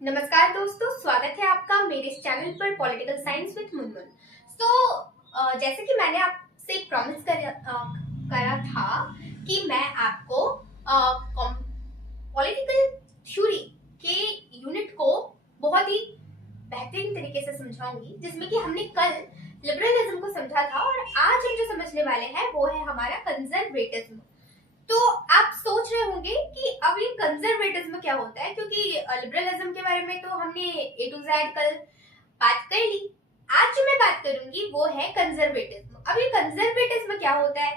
नमस्कार दोस्तों, स्वागत है आपका मेरे इस चैनल पर पॉलिटिकल साइंस विद मुनमुन। जैसे कि मैंने आपसे एक प्रॉमिस करा था कि मैं आपको पॉलिटिकल थ्योरी के यूनिट को बहुत ही बेहतरीन तरीके से समझाऊंगी, जिसमें कि हमने कल लिबरलिज्म को समझा था और आज हम जो समझने वाले हैं वो है हमारा कंजर्वेटिज्म। तो आप सोच रहे होंगे कि अब ये कंजर्वेटिज्म क्या होता है, क्योंकि लिबरलिज्म के बारे में तो हमने ए टू जेड कल बात कर ली। आज जो मैं बात करूंगी वो है कंजर्वेटिज्म। अब ये कंजर्वेटिज्म क्या होता है,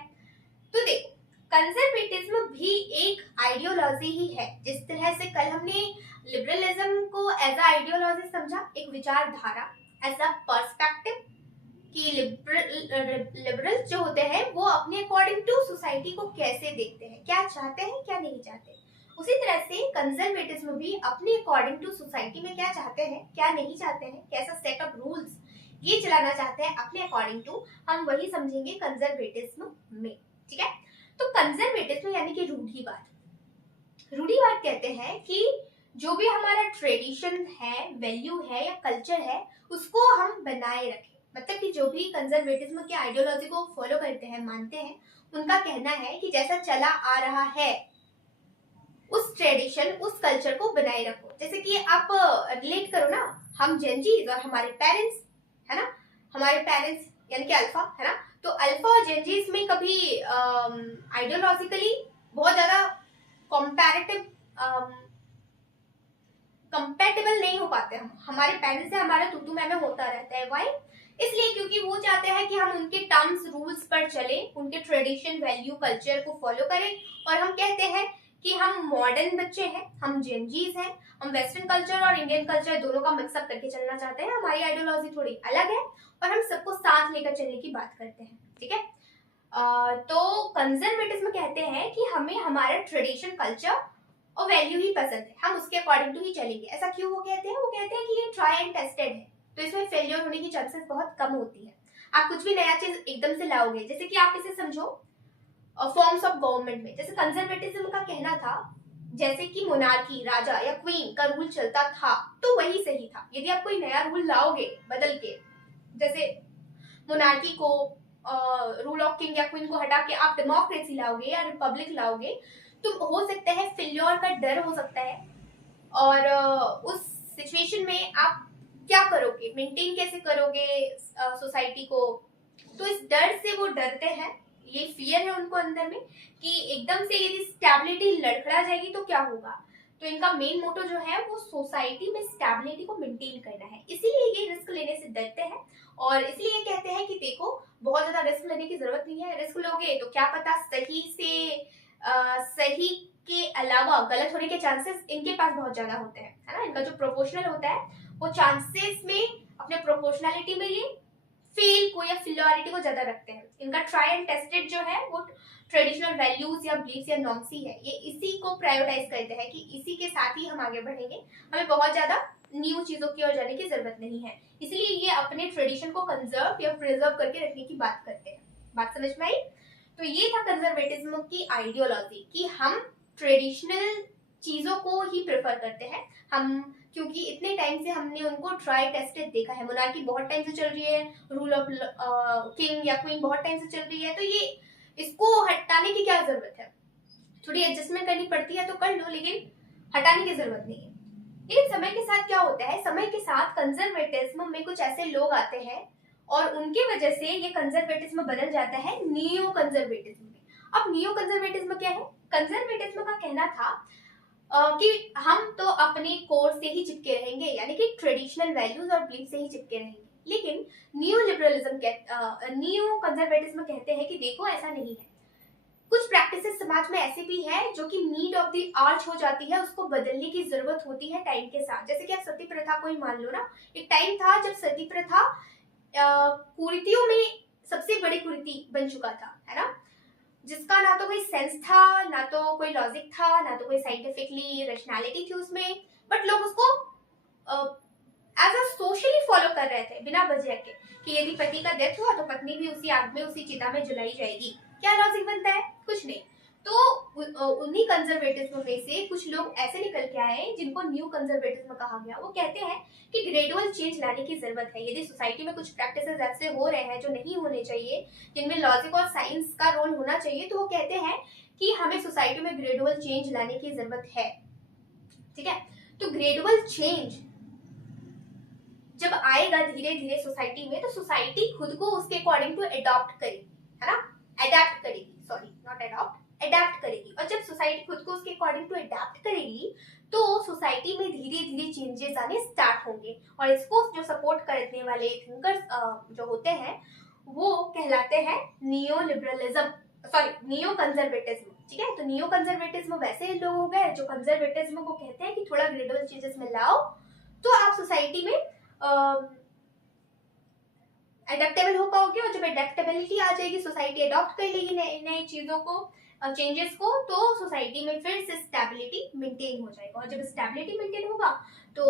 तो देखो, कंजर्वेटिज्म भी एक आइडियोलॉजी ही है। जिस तरह से कल हमने लिबरलिज्म को एज अ आइडियोलॉजी समझा, एक विचारधारा, एज अ पर्सपेक्टिव, कि लिबरल्स जो होते हैं वो अपने अकॉर्डिंग टू सोसाइटी को कैसे देखते हैं, क्या चाहते हैं क्या नहीं चाहते। उसी तरह से कंजर्वेटिज्म भी अपने अकॉर्डिंग टू सोसाइटी में क्या चाहते हैं क्या नहीं चाहते हैं, कैसा सेट ऑफ रूल्स ये चलाना चाहते हैं अपने अकॉर्डिंग टू, हम वही समझेंगे कंजर्वेटिज्म में। ठीक है, तो कंजर्वेटिज्म यानी कि रूढ़िवाद। रूढ़िवाद कहते हैं कि जो भी हमारा ट्रेडिशन है, वैल्यू है या कल्चर है, उसको हम बनाए रखें। मतलब कि जो भी कंजर्वेटिज्म की आइडियोलॉजी को फॉलो करते हैं, मानते हैं, उनका कहना है कि जैसा चला आ रहा है उस ट्रेडिशन, उस कल्चर को बनाए रखो। जैसे कि आप रिलेट करो ना, हम जेनजीज और हमारे पेरेंट्स, है ना, हमारे पेरेंट्स यानी कि अल्फा, है ना, तो अल्फा और जेनजीज में कभी आइडियोलॉजिकली बहुत ज्यादा कंपैरेटिव कंपेटेबल नहीं हो पाते। हम हमारे पेरेंट्स से हमारा तू मैं होता रहता है। वाई? इसलिए क्योंकि वो चाहते हैं कि हम उनके टर्म्स रूल्स पर चले, उनके ट्रेडिशन, वैल्यू, कल्चर को फॉलो करें। और हम कहते हैं कि हम मॉडर्न बच्चे हैं, हम जेनजीज हैं, हम वेस्टर्न कल्चर और इंडियन कल्चर दोनों का मिक्सअप करके चलना चाहते हैं। हमारी आइडियोलॉजी थोड़ी अलग है और हम सबको साथ लेकर चलने की बात करते हैं। ठीक है, तो कंजर्वेटिज्म कहते हैं कि हमें हमारा ट्रेडिशन, कल्चर और वैल्यू ही पसंद है, हम उसके अकॉर्डिंग टू ही चलेंगे। ऐसा क्यों वो कहते हैं? वो कहते हैं कि ये ट्राई एंड टेस्टेड है, तो इसमें फेलियर होने की चांसेस बहुत कम होती है। आप कुछ भी नया चीज एकदम से लाओगे, जैसे कि आप इसे समझो फॉर्म्स ऑफ गवर्नमेंट में। जैसे कंजर्वेटिज्म का कहना था जैसे कि मोनार्की, राजा या क्वीन का रूल चलता था तो वही सही था। यदि आप कोई नया रूल लाओगे बदल के, जैसे मोनार्की को, रूल ऑफ किंग या क्वीन को हटा के आप डेमोक्रेसी लाओगे या रिपब्लिक लाओगे, तो हो सकता है फेल्योर का डर हो सकता है। और उस सिचुएशन में आप क्या करोगे, मेंटेन कैसे करोगे सोसाइटी को। तो इस डर से वो डरते हैं, ये फियर है उनको अंदर में कि एकदम से यदि स्टेबिलिटी लड़खड़ा जाएगी तो क्या होगा। तो इनका मेन मोटो जो है वो सोसाइटी में स्टेबिलिटी को मेंटेन करना है, इसीलिए ये रिस्क लेने से डरते हैं। और इसलिए कहते हैं कि देखो, बहुत ज्यादा रिस्क लेने की जरूरत नहीं है, रिस्क लोगे तो क्या पता सही से सही के अलावा गलत होने के चांसेस इनके पास बहुत ज्यादा होते हैं, है ना। इनका जो प्रोपोर्शनल होता है वो चांसेस में, अपने प्रोपोर्शनलिटी में ये फेल को या फिलोरिटी को ज्यादा रखते हैं। इनका ट्राई एंड टेस्टेड जो है वो ट्रेडिशनल वैल्यूज या बिलीफ्स या नॉर्म्स ही है, ये इसी को प्रायोरिटाइज करते हैं कि इसी के साथ ही हम आगे बढ़ेंगे, हमें बहुत ज्यादा न्यू चीजों की ओर जाने की जरूरत नहीं है। इसलिए ये अपने ट्रेडिशन को कंजर्व या प्रिजर्व करके रखने की बात करते हैं। बात समझ में आई? तो ये था कंजर्वेटिज्म की आइडियोलॉजी कि हम ट्रेडिशनल चीजों को ही प्रेफर करते हैं। हम क्योंकि इतने टाइम से हमने उनको ट्राई टेस्टेड देखा है, मोनार्की बहुत टाइम से चल रही है, रूल ऑफ किंग या क्वीन बहुत टाइम से चल रही है, तो ये इसको हटाने की क्या जरूरत है। थोड़ी एडजस्टमेंट करनी पड़ती है तो कर लो, लेकिन हटाने की जरूरत नहीं है। लेकिन समय के साथ क्या होता है, समय के साथ कंजर्वेटिज्म में कुछ ऐसे लोग आते हैं और उनकी वजह से ये कंजर्वेटिज्म बदल जाता है नियो कंजर्वेटिज्म में। अब नियो कंजर्वेटिज्म क्या है? कंजर्वेटिज्म का कहना था कि हम तो अपने कोर से ही चिपके रहेंगे, यानी कि ट्रेडिशनल वैल्यूज और बिलीफ से ही चिपके रहेंगे। लेकिन न्यू लिबरलिज्म न्यू कंजर्वेटिज्म कहते हैं कि देखो ऐसा नहीं है, कुछ प्रैक्टिसेस समाज में ऐसे भी है जो कि नीड ऑफ द आर्च हो जाती है, उसको बदलने की जरूरत होती है टाइम के साथ। जैसे कि आप सती प्रथा को ही मान लो ना, एक टाइम था जब सती प्रथा कुरीतियों में सबसे बड़ी कुरीति बन चुका था, है ना, जिसका ना तो कोई सेंस था, ना तो कोई लॉजिक था, ना तो कोई साइंटिफिकली रैशनैलिटी थी उसमें, बट लोग उसको एज अ सोशली फॉलो कर रहे थे बिना वजह के, कि यदि पति का डेथ हुआ तो पत्नी भी उसी आग में, उसी चिता में जलाई जाएगी। क्या लॉजिक बनता है? कुछ नहीं। तो उन्हीं कंजर्वेटिज्म में से कुछ लोग ऐसे निकल के आए जिनको न्यू कंजर्वेटिज्म कहा गया। वो कहते हैं कि ग्रेजुअल चेंज लाने की जरूरत है। यदि सोसाइटी में कुछ प्रैक्टिसेस ऐसे हो रहे हैं जो नहीं होने चाहिए, जिनमें लॉजिक और साइंस का रोल होना चाहिए, तो वो कहते हैं कि हमें सोसाइटी में ग्रेजुअल चेंज लाने की जरूरत है। ठीक है, तो ग्रेजुअल चेंज जब आएगा धीरे धीरे सोसाइटी में, तो सोसाइटी खुद को उसके अकॉर्डिंग टू अडॉप्ट करेगी, है ना, अडेप्ट करेगी, सॉरी नॉट अडॉप्ट, अडेप्ट करेगी। और जब सोसाइटी खुद को उसके अकॉर्डिंग टू अडेप्ट करेगी तो सोसाइटी में धीरे धीरे चेंजेस आने स्टार्ट होंगे। और इसको जो सपोर्ट करने वाले थिंकर्स जो होते हैं वो कहलाते हैं neo liberalism, sorry neo conservatism. ठीक है, तो नियो कंजर्वेटिज्म वैसे लोग हो गए जो कंजर्वेटिज्म को कहते हैं कि थोड़ा ग्रेजुअल चेंजेस में लाओ तो आप सोसाइटी में एडेप्टेबल हो पाओगे। और जब एडेप्टेबिलिटी आ जाएगी, सोसाइटी अडॉप्ट कर लेगी नई चीजों को, चेंजेस को, तो सोसाइटी में फिर से स्टेबिलिटी मेंटेन हो जाएगा। और जब स्टेबिलिटी मेंटेन होगा तो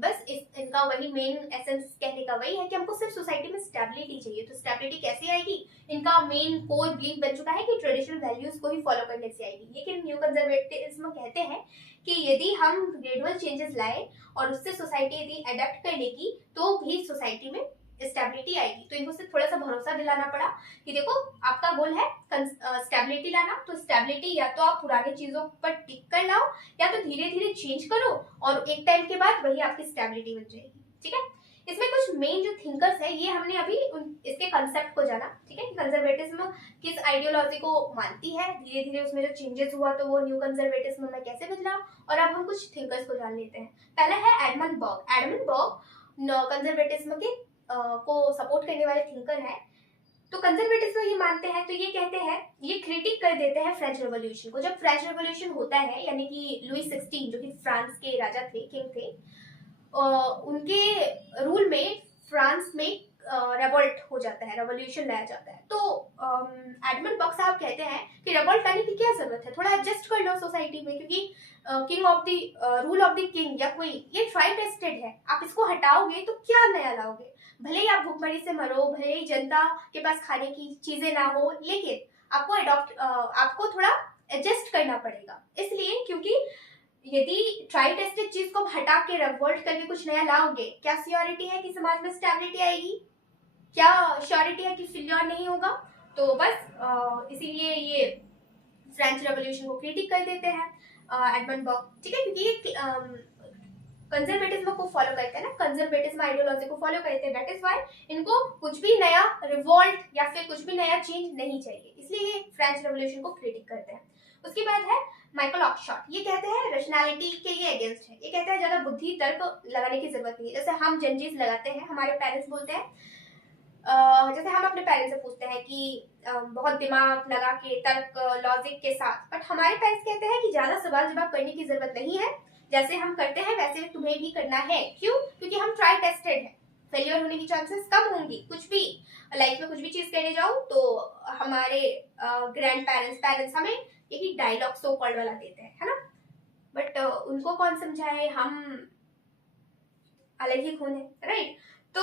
बस इनका वही मेन एसेंस कहने का वही है कि हमको सिर्फ सोसाइटी में स्टेबिलिटी चाहिए। तो स्टेबिलिटी कैसे आएगी? इनका मेन कोर बिलीफ बन चुका है कि ट्रेडिशनल वैल्यूज को ही फॉलो करने से आएगी। लेकिन न्यू कंजर्वेटिज्म कहते हैं कि यदि हम ग्रेजुअल चेंजेस लाए और उससे सोसाइटी यदि अडेप्ट कर लेगी तो भी सोसाइटी में स्टेबिलिटी आएगी। तो इनको सिर्फ थोड़ा सा भरोसा दिलाना पड़ा कि देखो आपका गोल है स्टेबिलिटी लाना, तो स्टेबिलिटी या तो आप पुरानी चीजों पर टिक कर लाओ या तो धीरे धीरे चेंज करो और एक टाइम के बाद वही आपकी स्टेबिलिटी बन जाएगी। ठीक है, इसमें कुछ मेन जो थिंकर्स है ये हमने अभी इसके कंसेप्ट को जाना। ठीक है, कंजर्वेटिज्म किस आइडियोलॉजी को मानती है, धीरे धीरे उसमें जो चेंजेस हुआ तो वो न्यू कंजर्वेटिज्म में कैसे बदला, और अब हम कुछ थिंकर्स को जान लेते हैं। पहला है एडमंड बर्ग। एडमंड बर्ग कंजर्वेटिज्म के को सपोर्ट करने वाले थिंकर है। तो कंजर्वेटिज्म ये मानते हैं, तो ये कहते हैं, ये क्रिटिक कर देते हैं फ्रेंच रेवोल्यूशन को। जब फ्रेंच रेवोल्यूशन होता है, यानी कि लुई 16 जो कि फ्रांस के राजा थे, किंग थे, उनके रूल में फ्रांस में रेवोल्ट हो जाता है, रेवोल्यूशन लाया जाता है। तो एडमंड बर्ग साहब कहते हैं कि रेवोल्ट लाने की क्या जरूरत है, थोड़ा एडजस्ट कर लो सोसाइटी में, क्योंकि king of the rule of the king या कोई ये ट्राई टेस्टेड है। आप इसको हटाओगे तो क्या नया लाओगे? भले ही आप भूखमरी से मरो, भले ही जनता के पास खाने की चीजें ना हो, लेकिन आपको थोड़ा एडजस्ट करना पड़ेगा। इसलिए क्योंकि यदि ट्राई टेस्टेड चीज को हटा के रिवोल्ट करके कुछ नया लाओगे, क्या श्योरिटी है कि समाज में स्टेबिलिटी आएगी? क्या श्योरिटी है कि फेल्योर नहीं होगा? तो बस इसीलिए ये फ्रेंच रेवोल्यूशन को क्रिटिक कर देते हैं एडमंड बर्ग। ठीक है, क्योंकि ये कंजर्वेटिज्म को फॉलो करते हैं ना, कंजर्वेटिज्म आइडियोलॉजी को फॉलो करते हैं। दैट इज व्हाई इनको कुछ भी नया रिवोल्ट या फिर कुछ भी नया चेंज नहीं चाहिए, इसलिए ये फ्रेंच रेवोल्यूशन को क्रिटिक करते हैं। उसके बाद है माइकल ऑक्सफोर्ड। ये कहते हैं रैशनैलिटी के लिए अगेंस्ट है। ये कहते हैं ज्यादा बुद्धि तर्क लगाने की जरूरत नहीं है। जैसे हम जंजीस लगाते हैं, हमारे पेरेंट्स बोलते हैं, जैसे हम अपने पेरेंट्स से पूछते हैं कि बहुत दिमाग लगा के तर्क लॉजिक के साथ, बट हमारे पेरेंट्स कहते हैं कि ज्यादा सवाल जवाब करने की जरूरत नहीं है, जैसे हम करते हैं वैसे तुम्हें भी करना है। क्यों? क्योंकि हम ट्राई टेस्टेड है, फेलियर होने की चांसेस कम होंगी। कुछ भी लाइफ में कुछ भी चीज करने जाओ तो हमारे ग्रैंड पेरेंट्स हमें यही डायलॉग सो कॉल्ड वाला देते हैं, है ना, बट उनको कौन समझाए, हम अलग ही खून है, राइट। तो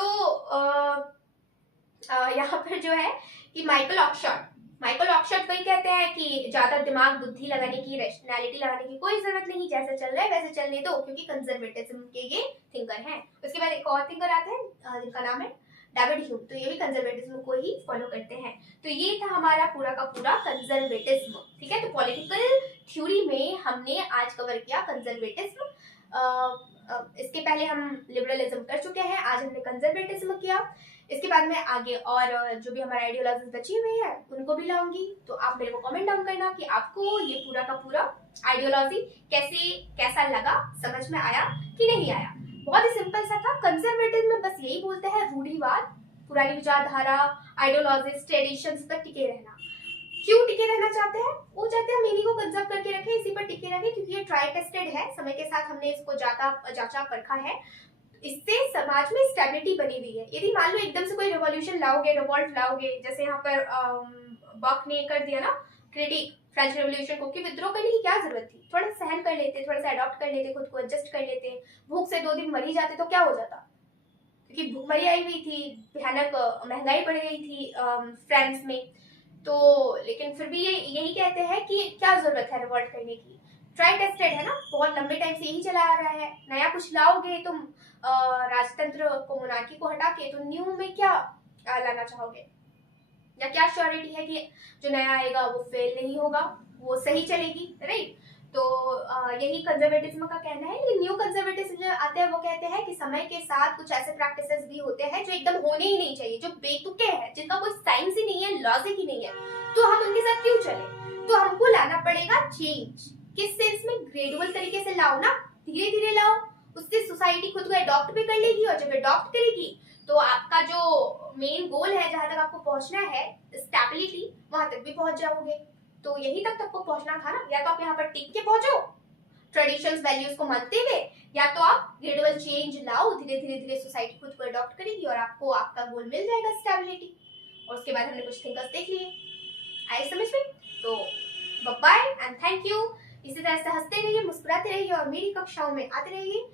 यहाँ पर जो है कि माइकल ऑक्सफोर्ड वही कहते हैं कि ज्यादा दिमाग बुद्धि लगाने की, रैशनैलिटी लगाने की कोई जरूरत नहीं, जैसे चल रहा है वैसे चलने दो, क्योंकि कंजर्वेटिज्म के ये थिंकर हैं। उसके बाद एक और थिंकर आते हैं जिनका नाम है डेविड ह्यूम। तो ये भी कंजर्वेटिज्म को ही फॉलो करते हैं। तो ये था हमारा पूरा का पूरा कंजर्वेटिज्म। ठीक है, तो पॉलिटिकल थ्योरी में हमने आज कवर किया कंजर्वेटिज्म। इसके पहले हम लिबरलिज्म कर चुके हैं, आज हमने कंजर्वेटिज्म किया। इसके बाद में आगे और जो भी हमारे आइडियोलॉजीज बची हुई है उनको भी लाऊंगी। तो आप मेरे को कमेंट डाउन करना कि आपको ये पूरा का पूरा आइडियोलॉजी कैसा लगा, समझ में आया कि नहीं आया। बहुत ही सिंपल सा था। कंजर्वेटिव में बस यही बोलते हैं, रूढ़िवाद, पुरानी विचारधारा, आइडियोलॉजीज, ट्रेडिशंस पर टिके रहना। क्यों टिके रहना चाहते हैं? वो चाहते हैं मीनिंग को कंजर्व करके रखें, इसी पर टिके रखें, क्योंकि ये ट्राई टेस्टेड है, समय के साथ हमने इसको जांचा परखा है, इससे समाज में स्टेबिलिटी बनी हुई है। यदि मान लो एकदम से कोई रिवॉल्यूशन लाओगे, रिवॉल्ट लाओगे, जैसे यहाँ पर बर्ग ने कर दिया ना क्रिटिक फ्रेंच रेवोल्यूशन को, कि विद्रोह करने की क्या जरूरत थी, थोड़ा सहन कर लेते, थोड़ा सा अडॉप्ट कर लेते, खुद को एडजस्ट कर लेते, भूख से 2 दिन मर ही जाते तो क्या हो जाता, क्योंकि भूखमरी आई हुई थी, भयानक महंगाई बढ़ गई थी फ्रांस में। तो लेकिन फिर भी ये यही कहते हैं कि क्या जरूरत है रिवॉल्ट करने की, ट्राई टेस्टेड है ना, बहुत लंबे टाइम से यही चला आ रहा है। नया कुछ लाओगे तुम, राजतंत्र को, मोनार्की को हटा के, तो न्यू में क्या लाना चाहोगे? या क्या श्योरिटी है कि जो नया आएगा वो फेल नहीं होगा, वो सही चलेगी, राइट? तो यही कंजर्वेटिज्म का कहना है। लेकिन न्यू कंजर्वेटिज्म जो आते हैं वो कहते हैं कि समय के साथ कुछ ऐसे प्रैक्टिसेस भी होते हैं जो एकदम होने ही नहीं चाहिए, जो बेतुके हैं, जिनका कोई साइंस ही नहीं है, लॉजिक ही नहीं है, तो हम उनके साथ क्यों चले? तो हमको लाना पड़ेगा चेंज। किस सेंस में? ग्रेजुअल तरीके से लाओ ना, धीरे धीरे लाओ, उससे सोसाइटी खुद को अडॉप्ट भी कर लेगी, और जब अडॉप्ट करेगी तो आपका जो मेन गोल है, जहां तक आपको पहुंचना है, स्टेबिलिटी, वहां तक भी पहुंच जाओगे। तो यही तक आपको पहुंचना था ना, या तो आप यहाँ पर टिक के पहुंचो ट्रेडिशंस वैल्यूज को मानते हुए, या तो आप ग्रेजुअल चेंज लाओ, धीरे धीरे धीरे सोसाइटी खुद को अडॉप्ट करेगी और आपको आपका गोल मिल जाएगा, स्टेबिलिटी। और उसके बाद हमने कुछ थिंकर्स देख लिए, आए समझ में? तो बाय एंड थैंक यू। इसी तरह से हंसते रहिए, मुस्कुराते रहिए और मेरी कक्षाओं में आते रहिए।